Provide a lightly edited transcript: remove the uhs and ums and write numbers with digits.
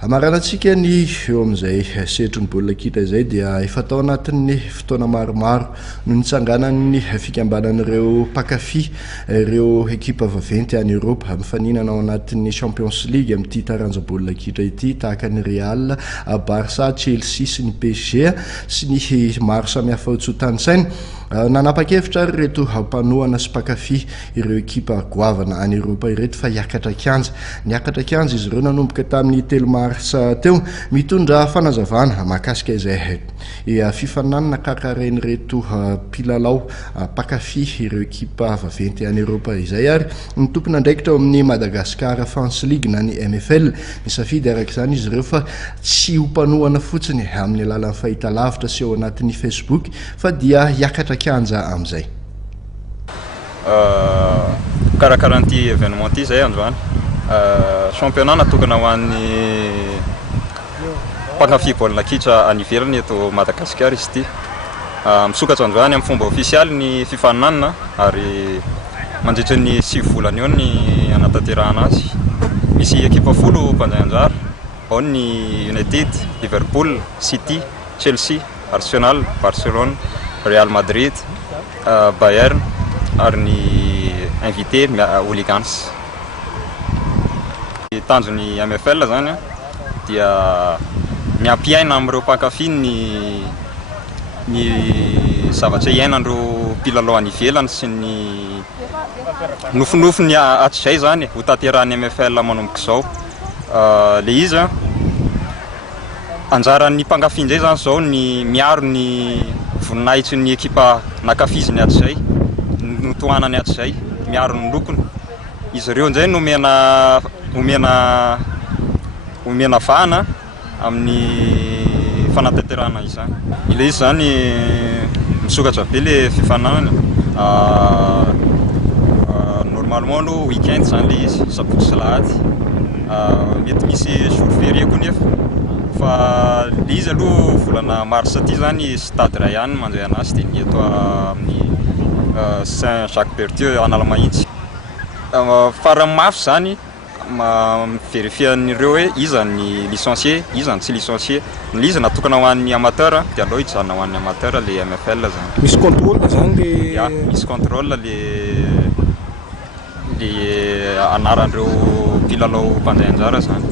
Amaranantsika ny eo amin'izay sehatry ny baolina kitra izay dia efa tao anatin'ny fotoana maromaro no nitsanganan'ny fikambanan'ireo mpakafy ireo ekipa vaventy any Europa mifaninana ao anatin'ny Champions League amin'ity taranja baolina kitra ity tahaka ny Real, Barça, Chelsea sy ny PSG sy ny maro samihafa tsy ho tantsaina. Nanapa-kevitra ary reto mpanohana sy mpakafy ireo ekipa goavana any Europa ireto fa hiakatra kianja. Niakatra kianja izy ireo nanomboka tamin'ny 3 Marsa teo mitondra fanazavana mahakasika izay fifaninanana karakareny reto mpilalao mpakafy ireo ekipa vaventy any Europa izay ary ny tompona ndraikitra ao amin'ny Madagascar France League na ny MFL nisafidy araka izany izy ireo fa tsy ho mpanohana fotsiny amin'ny alalan'ny fahitalavitra sy ao anatin'ny Facebook fa dia hiakatra kianja amin'izay. Karakaran'ity événement ity zay androany championnat natokana ho an'ny mpakafy baolina kitra any ivelany eto Madagasikara izy ity. Misokatra androany amin'ny fomba ofisialy ny fifaninanana ary mandritra ny 7 volana eo ny anatanterahana azy. Misy ekipa 10 mpanday anjara, ao ny United, Liverpool, City, Chelsea, Arsenal, Barcelone, Real Madrid, Bayern ary ny invité Hooligans. Tanjony MFL zany dia miampiaina amin'ireo mpakafy ny zavatra iainandreo mpilalao any ivelany sy ny nofinofiny hatrizay zany ho tanterahany MFL manomboka izao. Le izy anjaran'ny mpakafy indray zany zao ny miaro ny voninahitry ny ekipa nakafiziny hatrizay, notohanany hatrizay, miaro ny lokony. Izy ireo indray no omena vahana amin'ny fanatanterahana izany. Ile izy zany misokatra be le fifaninanana. Normalement no weekend zany le izy, sabotsy sy lahady. Mety misy jour férié koa nefa fa le izy aloha volana Marsa ty zany stade ray ihany mandray anazy dia ny eto amin'ny Saint-Jacques-Bertieux Analamahitsy. Farany mafy zany vérifian'ireo hoe iza ny licencié, iza ny tsy licencié. Ny izy natokana ho an'ny amateur dia aleo hijanona ho an'ny amateur le MFL zany. Misy contrôle zany le ya, misy contrôle le anaran'ireo mpilalao mpanday anjara zany.